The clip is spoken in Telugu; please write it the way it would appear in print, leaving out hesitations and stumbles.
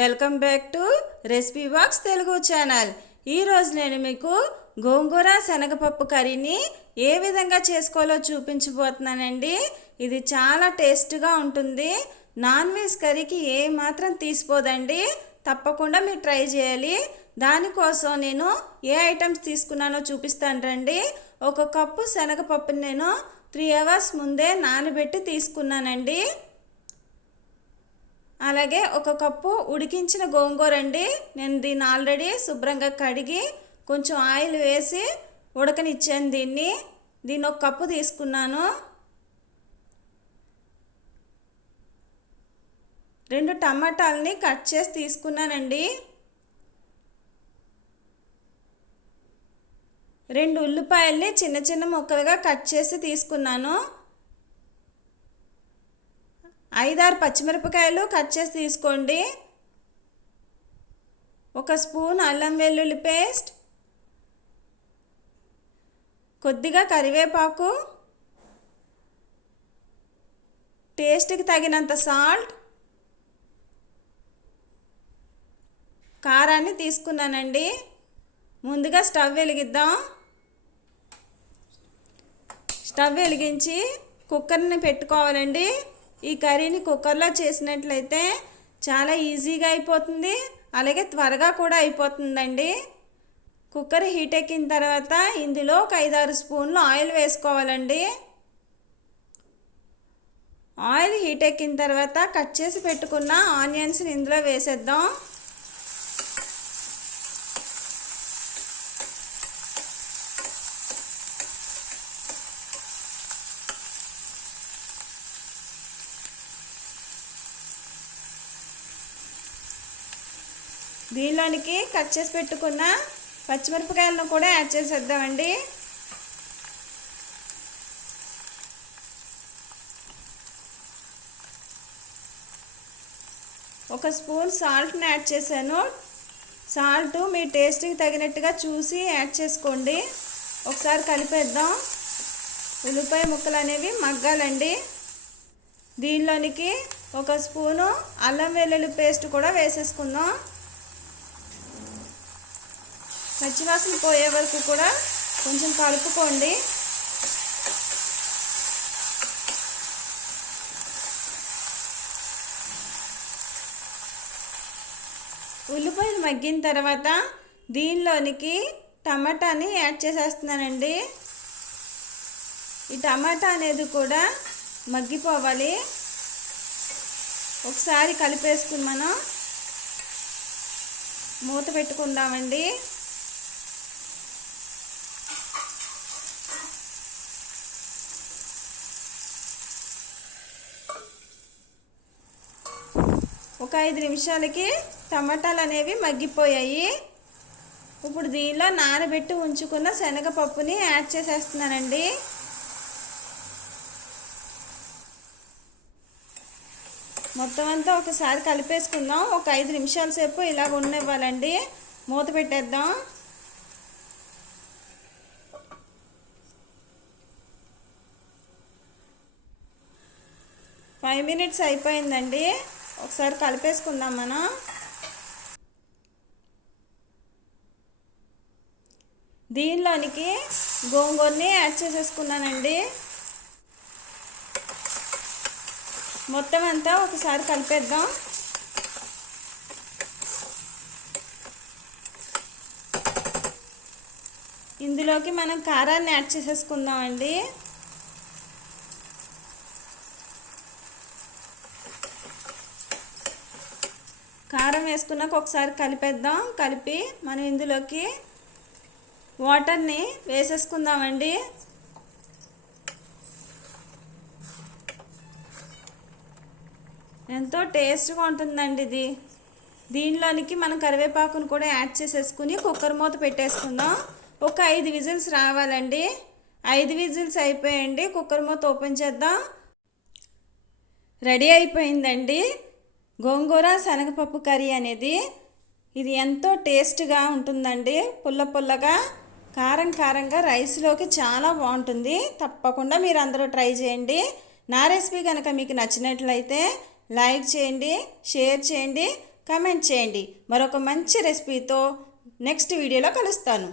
Welcome back to recipe box Telugu channel. ఈరోజు నేను మీకు గోంగూర శనగపప్పు కర్రీని ఏ విధంగా చేసుకోవాలో చూపించబోతున్నానండి. ఇది చాలా టేస్ట్గా ఉంటుంది. నాన్ వెజ్ కర్రీకి ఏ మాత్రం తీసిపోదండి. తప్పకుండా మీరు ట్రై చేయాలి. దానికోసం నేను ఏ ఐటమ్స్ తీసుకున్నానో చూపిస్తాను రండి. ఒక కప్పు శనగపప్పుని నేను 3 hours ముందే నానబెట్టి తీసుకున్నానండి. అలాగే ఒక కప్పు ఉడికించిన గోంగూర అండి. నేను దీన్ని ఆల్రెడీ శుభ్రంగా కడిగి కొంచెం ఆయిల్ వేసి ఉడకనిచ్చాను. దీన్ని ఒక కప్పు తీసుకున్నాను. 2 టమాటాలని కట్ చేసి తీసుకున్నానండి. 2 ఉల్లిపాయల్ని చిన్న చిన్న ముక్కలుగా కట్ చేసి తీసుకున్నాను. 5-6 పచ్చిమిరపకాయలు కట్ చేసి తీసుకోండి. 1 స్పూన్ అల్లం వెల్లుల్లి పేస్ట్, కొద్దిగా కరివేపాకు, టేస్ట్కి తగినంత సాల్ట్, కారాన్ని తీసుకున్నానండి. ముందుగా స్టవ్ వెలిగిద్దాం. స్టవ్ వెలిగించి కుక్కర్ని పెట్టుకోవాలండి. ఈ కర్రీని కుక్కర్లో చేసినట్లయితే చాలా ఈజీగా అయిపోతుంది, అలాగే త్వరగా కూడా అయిపోతుందండి. కుక్కర్ హీట్ ఎక్కిన తర్వాత ఇందులో ఒక 5-6 స్పూన్లు ఆయిల్ వేసుకోవాలండి. ఆయిల్ హీట్ ఎక్కిన తర్వాత కట్ చేసి పెట్టుకున్న ఆనియన్స్ని ఇందులో వేసేద్దాం. దీనిలోనికి కట్ చేసి పెట్టుకున్న పచ్చిమిరపకాయలను కూడా యాడ్ చేసేద్దామండి. ఒక స్పూన్ సాల్ట్ని యాడ్ చేశాను. సాల్ట్ మీ టేస్ట్కి తగినట్టుగా చూసి యాడ్ చేసుకోండి. ఒకసారి కలిపేద్దాం. ఉల్లిపాయ ముక్కలు అనేవి మగ్గాలండి. దీనిలోనికి 1 స్పూను అల్లం వెల్లుల్లి పేస్ట్ కూడా వేసేసుకుందాం. పచ్చివాసన పోయే వరకు కూడా కొంచెం కలుపుకోండి. ఉల్లిపాయలు మగ్గిన తర్వాత దీనిలోనికి టమాటాని యాడ్ చేసేస్తున్నానండి. ఈ టమాటా అనేది కూడా మగ్గిపోవాలి. ఒకసారి కలిపేసుకుని మనం మూత పెట్టుకుందామండి. ఒక 5 నిమిషాలకి టమాటాలు అనేవి మగ్గిపోయాయి. ఇప్పుడు దీనిలో నానబెట్టి ఉంచుకున్న శనగపప్పుని యాడ్ చేసేస్తున్నానండి. మొత్తం అంతా ఒకసారి కలిపేసుకుందాం. ఒక 5 నిమిషాల సేపు ఇలా ఉండనివ్వాలండి. మూత పెట్టేద్దాం. 5 minutes అయిపోయిందండి. ఒకసారి కలిపేసుకుందాం మనం. దీనిలోనికి గోంగూరని యాడ్ చేసేసుకున్నానండి. మొత్తం అంతా ఒకసారి కలిపేద్దాం. ఇందులోకి మనం కారాన్ని యాడ్ చేసేసుకుందామండి. కారం వేసుకున్నాక ఒకసారి కలిపేద్దాం. కలిపి మనం ఇందులోకి వాటర్ని వేసేసుకుందామండి. ఎంతో టేస్ట్గా ఉంటుందండి ఇది. దీనిలోనికి మనం కరివేపాకును కూడా యాడ్ చేసేసుకుని కుక్కర్ మూత పెట్టేసుకుందాం. ఒక 5 విజిల్స్ రావాలండి. 5 విజిల్స్ అయిపోయండి. కుక్కర్ మూత ఓపెన్ చేద్దాం. రెడీ అయిపోయిందండి గోంగూర శనగపప్పు కర్రీ అనేది. ఇది ఎంతో టేస్ట్గా ఉంటుందండి. పుల్ల పుల్లగా, కారం కారంగా రైస్లోకి చాలా బాగుంటుంది. తప్పకుండా మీరు అందరూ ట్రై చేయండి. నా రెసిపీ కనుక మీకు నచ్చినట్లయితే లైక్ చేయండి, షేర్ చేయండి, కామెంట్ చేయండి. మరొక మంచి రెసిపీతో నెక్స్ట్ వీడియోలో కలుస్తాను.